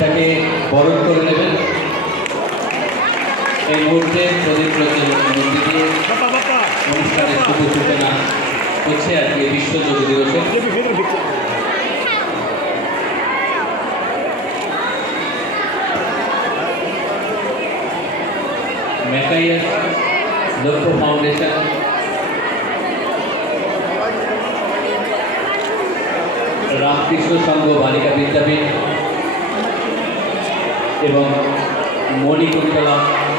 তাকে বরণ করে নেবেন। এই মুহূর্তে প্রদীপ প্রজ্বলনের মধ্যে দিয়ে অনুষ্ঠানের শুভ সূচনা হচ্ছে আজকে বিশ্ব যোগ দিবসে। মেকাইয়াস লক্ষ্য ফাউন্ডেশন রামকৃষ্ণ সংঘ বালিকা বিদ্যাপীঠ এবং মণিকুন্তলা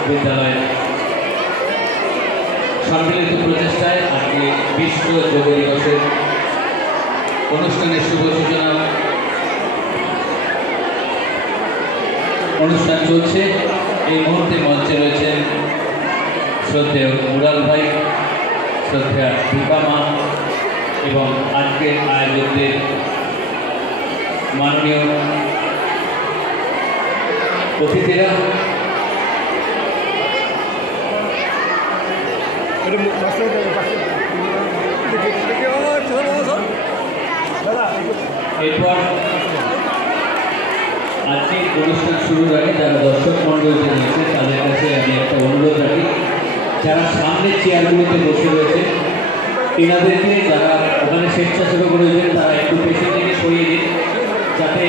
বিদ্যালয়ের সম্মিলিত প্রচেষ্টায় আজকে বিশ্ব যোগ দিবসের অনুষ্ঠানের শুভ সূচনা অনুষ্ঠান চলছে। এই মুহূর্তে মঞ্চে রয়েছেন শ্রদ্ধেয় মুরাল ভাই, শ্রদ্ধেয় দীপা মা এবং আজকের আয়োজকদের মাননীয় অতিথিরা। এরপর আজকে অনুষ্ঠান শুরুর আগে যারা দর্শক মণ্ডলী রয়েছে তাদের কাছে আমি একটা অনুরোধ রাখি, যারা সামনের চেয়ারগুলোতে বসে রয়েছে তেনাদেরকে, যারা ওখানে স্বেচ্ছাসেবক রয়েছেন তারা একটু পেছন থেকে সরিয়ে দিন যাতে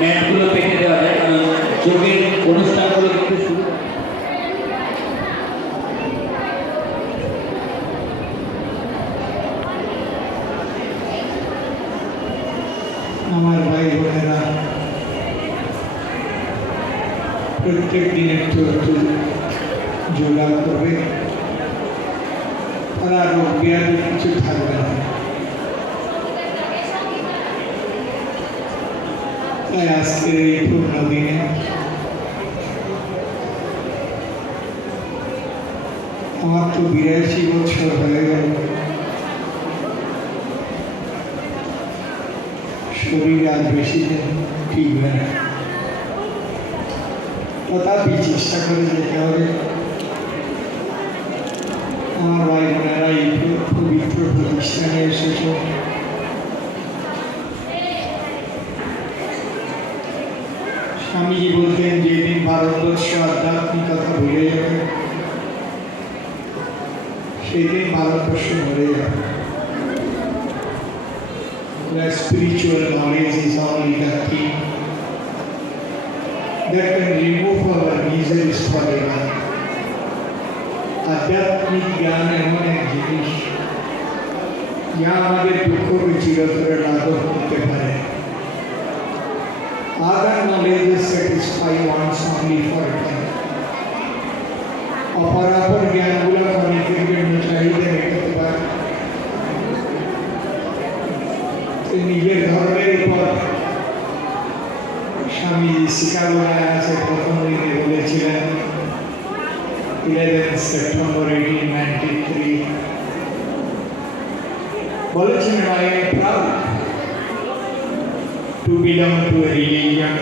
ম্যাটগুলো পেতে দেওয়া যায়, কারণ যোগের অনুষ্ঠানগুলো কিন্তু শুরু। আমার ভাই বোনেরা প্রত্যেক দিন একটু একটু যোগা করবে, তারা রোগ ব্যাধি কিছু থাকবে না। তাই আজকের এই পূর্ণ দিনে আমার তো 82 বছর হয়ে গেল, শরীর আর বেশি দিন টিকবে না, তথাপি চেষ্টা করে যেতে হবে। আমার ভাই বোনেরা এই পবিত্র প্রতিষ্ঠানে এসেছে, স্বামীজি বলতেন যেদিন ভারতবর্ষ আধ্যাত্মিকতা ভুলে যাবে সেদিন ভারতবর্ষ মরে যাবে। Spiritual knowledge is only the key that can remove our miseries forever. আধ্যাত্মিক জ্ঞান এমন এক জিনিস যা আমাদের দুঃখকে চিরতরে লাঘব করতে পারে। Other knowledge satisfy one's only for a time. অপরাপর জ্ঞানগুলো ক্ষণিকের জন্য চাহিদা মেটাতে পারে। নিজের ধর্মের উপর স্বামী শিকাগোয় আছে প্রথম দিনে বলেছিলেন 11 সেপ্টেম্বর 1893 বলেছিলেন, I am proud to belong to a religion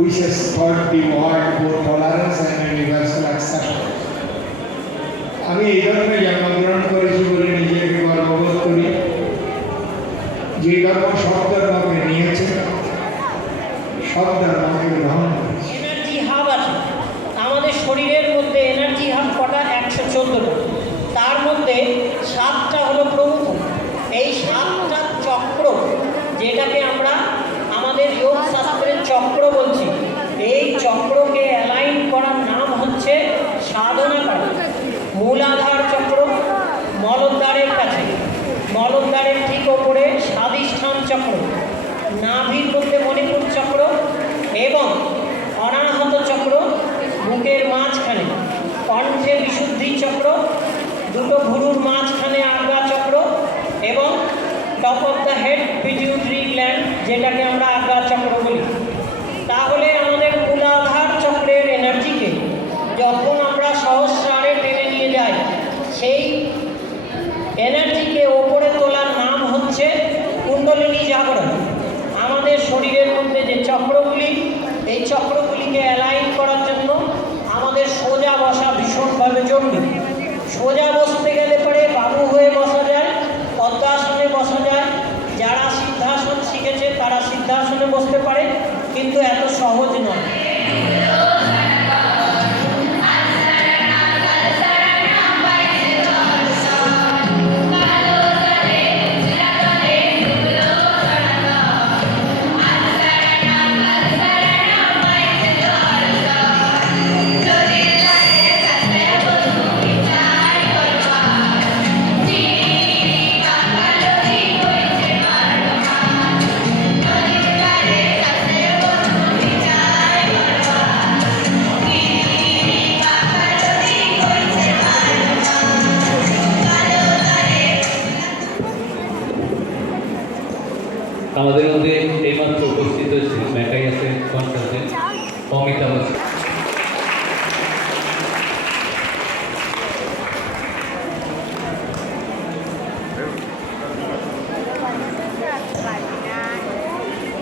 which has taught the world both tolerance and universal acceptance. আমি এই ধর্মে জন্মগ্রহণ করেছি বলে নিজেকে গর্ববোধ করি। যে ধর্ম সব ধর্মকে নিয়েছে, সব ধর্মকে গ্রহণ করেছে। এনার্জি হাব আছে আমাদের শরীরের মধ্যে, এনার্জি হাব কটা? 114টা। তার মধ্যে 7টা হলো প্রমুখ। এই 7টা চক্র, যেটাকে আমরা আমাদের যোগ শাস্ত্রের চক্র বলছি, এই চক্রকে অ্যালাইন করার নাম হচ্ছে সাধনা করা। মূলাধার চক্র মলদ্বারের কাছে, মলদ্বারের ঠিক ওপরে স্বাধিষ্ঠান চক্র, নাভির মধ্যে মণিপুর চক্র এবং অনাহত চক্র বুকের মাঝখানে, কণ্ঠে বিশুদ্ধি চক্র, দুটো ভুরুর মাঝখানে আজ্ঞা চক্র এবং top of the head pituitary gland কিন্তু এত সহজ নয়। আমাদের মধ্যে এইমাত্র উপস্থিত হয়েছে মেকাইয়াসের কনসালটেন্ট অমিতাভ বসু।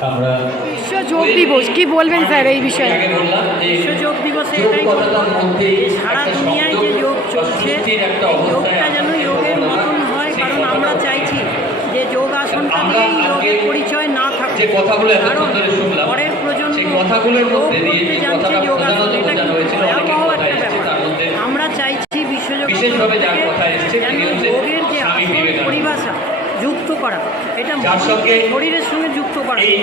আমরা বিশ্ব যোগ দিবস কি বলবেন স্যার এই বিষয়ে? আগে বললাম যে বিশ্ব যোগ দিবসে যোগ এটাই কথাটার মধ্যে সারা একটা দুনিয়ায় যে যোগ চলছে সৃষ্টির একটা এই অবস্থায় যোগটা যেন যোগের মতন হয়, সেই কারণ আমরা কথাটা- চাইছি যে যোগ আসনটা আমরা দিয়েই যোগের আগে পরিচয় না থাকে। যে কথাগুলো এতক্ষণ কারণ ধরে শুনলাম, পরের প্রজন্ম সেই কথাগুলোর যোগ মধ্যে দিয়ে করতে যে জানছে কথাটা যোগাসন, প্রধানত এটা বোঝানো কিন্তু হয়েছিল, অনেকের ভয়াবহ কথা একটা এসেছে, তার ব্যাপার। মধ্যে আমরা চাইছি বিশ্বযোগ বিশেষভাবে যার কথা এসেছে যেন তিনি হচ্ছে যোগের যে স্বামী আসল বিবেকানন্দ। পরিভাষা যুক্ত করা, এটা যার সঙ্গে শরীরের সঙ্গে যুক্ত করা, এই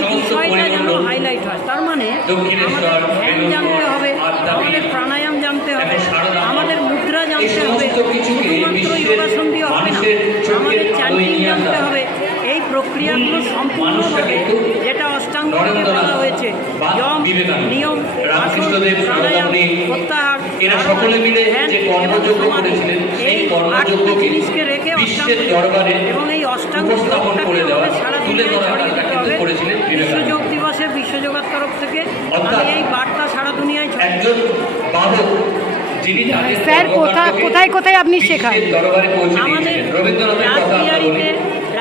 সমস্ত বিষয়টা যেন পরিমণ্ডল, হাইলাইট হয়। তার মানে দক্ষিণেশ্বর, আমাদের ধ্যান বেলুড় জানতে হবে, আদ্যাপীঠ, আমাদের প্রাণায়াম জানতে হবে, এবং সারদা মঠ, আমাদের মুদ্রা এই জানতে হবে, সমস্ত কিছুকে শুধুমাত্র বিশ্বের যোগাসন দিয়ে হবে না, মানুষের চোখের আমাদের আলোয় চ্যান্টিং নিয়ে জানতে আসা। হবে। এই প্রক্রিয়াগুলো সম্পূর্ণভাবে কিন্তু যেটা অষ্টাঙ্গকে নরেন্দ্রনাথ বলা হয়েছে, বা যম, বিবেকানন্দ, নিয়ম, রামকৃষ্ণদেব, আসন, প্রাণায়াম, সারদামণি, প্রত্যাহার, এরা ধারণা, সকলে মিলে ধ্যান যে এবং কর্মযজ্ঞ সমাধি, করেছিলেন, সেই এই কর্মযজ্ঞকে আটটি জিনিসকে রেখে বিশ্বের অষ্টাঙ্গ দরবারে এবং এই অষ্টাঙ্গ উপস্থাপন যোগটাকে করে দেওয়া, আমাদের সারা তুলে দুনিয়ায় ধরার ছড়িয়ে কাজটা দিতে কিন্তু হবে। করেছিলেন বিশ্ব বিবেকানন্দ। যোগ দিবসে বিশ্বযোগার তরফ থেকে অর্থাৎ আমি এই বার্তা সারা দুনিয়ায় ছড়িয়ে একজন বাহক যিনি তাদের স্যার, কর্মকাণ্ডকে কোথায় কোথায় আপনি শেখান? বিশ্বের দরবারে পৌঁছে আমাদের দিয়েছিলেন। রবীন্দ্রনাথের কথা আমরা বলি, রাসবিহারীতে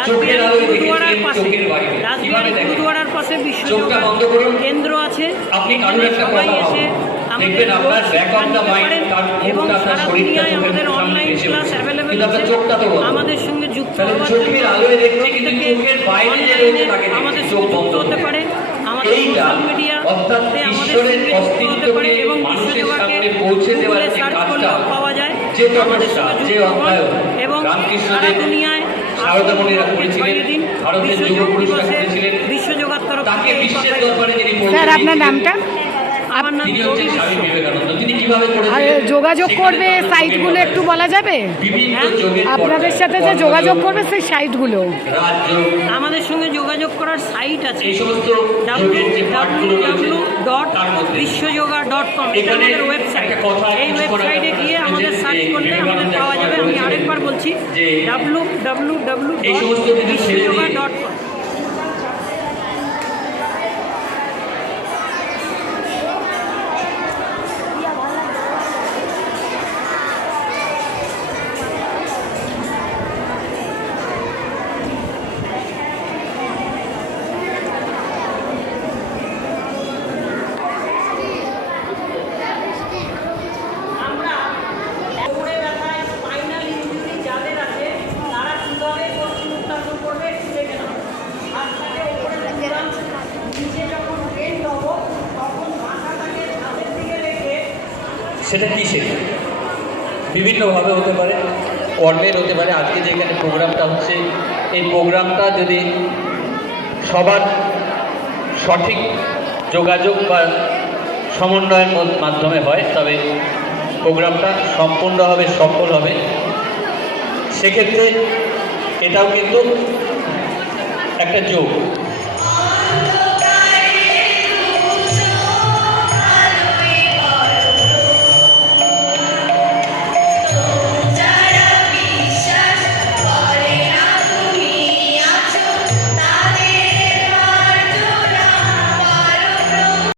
চোখের আলোয় গুরুদুয়ারার দেখেছিলেন পাশে, চোখের বাড়িতে। কিভাবে রাসবিহারী দেখেন? গুরুদুয়ারার পাশে বিশ্বযোগ চোখটা বন্ধ করুন। কেন্দ্র আছে। আপনি কারোর একটা সবাই কথা এসে ভাবুন। আমাদের দেখবেন আপনার যোগ ব্যাক অফ দ্য শিক্ষা মাইন্ড, নিতে তার পারেন এবং মুখটা, তার সারা শরীরটা দুনিয়ায় চোখের আমাদের সামনে অনলাইন ভেসে ক্লাস উঠছে। অ্যাভেলেবেল কিন্তু আপনার আছে। চোখটা তো বন্ধ। আমাদের সঙ্গে যুক্ত তাহলে হওয়ার চোখের জন্য আলোয় দেখছি কিন্তু প্রত্যেকে চোখের বাইরে যে রয়েছে তাকে দেখছি, আমাদের চোখ সঙ্গে বন্ধ যুক্ত হতে করে। পারে, আমাদের এইটা সোশ্যাল মিডিয়া অর্থাৎ আমাদের ঈশ্বরের সঙ্গে যুক্ত হতে পারে অস্তিত্বকে এবং মানুষের বিশ্বযোগাকে সামনে পৌঁছে দেওয়ার গুগলে যে সার্চ কাজটা, করলেও পাওয়া যায়। যে আমাদের তপস্যা, সঙ্গে যে যুক্ত হন অধ্যায়ন এবং সারা রামকৃষ্ণদেব, দুনিয়ায় সারদামণিরা আসল করেছিলেন, ছড়িয়ে দিন। ভারতের বিশ্ব যুব যোগ পুরস্কার দিবসে করেছিলেন, বিশ্বযোগার তরফ তাকে থেকে এই বিশ্বের কথাই দরবারে যিনি পৌঁছে স্যার, আপনার দিয়েছিলেন, নামটা? আমার নাম তিনি যোগী হচ্ছেন বিশ্ব। স্বামী বিবেকানন্দ। তিনি কিভাবে আর করেছিলেন? যোগাযোগ সেখানে করবে তার সাইটগুলো চোখের একটু কথা। বলা যাবে? বিভিন্ন হ্যাঁ, যোগের আপনাদের পর্যায়, সাথে যে কর্মযোগ, যোগাযোগ করবে সেই সাইটগুলো। রাজযোগ, আমাদের সঙ্গে যোগাযোগ করার সাইট আছে এই সমস্ত যোগের যে পাঠগুলো রয়েছে তার মধ্যে www.bishyoyoga.com, এটা এখানে আমাদের ওয়েবসাইট। একটা কথা এই কিছুক্ষণ আগে ওয়েবসাইটে গিয়ে আপনারা আমাদের শুনছেন সার্চ যে করলে আমাদের বিবেকানন্দ পাওয়া যাবে। আমি বলেছিলেন আরেকবার বলছি, যে এই সমস্ত কিছু ছেড়ে দিয়ে www.bishyoyoga.com। আমরা কোমরে ব্যথা, স্পাইনাল ইনজুরি যাদের আছে তারা কীভাবে পশ্চিম উত্তাপন করবে একটু দেখে নাও। হাতটাকে উপরে তুললাম, নিচে যখন বেন্ড হবো তখন মাথাটাকে ছাদের দিকে রেখে সেটা কিসের বিভিন্নভাবে হতে পারে, কর্মের হতে পারে। আজকে যেখানে প্রোগ্রামটা হচ্ছে, এই প্রোগ্রামটা যদি সবার সঠিক যোগাযোগ বা সমন্বয়ের মাধ্যমে হয় তবে প্রোগ্রামটা সম্পূর্ণভাবে সফল হবে। সেক্ষেত্রে এটাও কিন্তু একটা যোগ।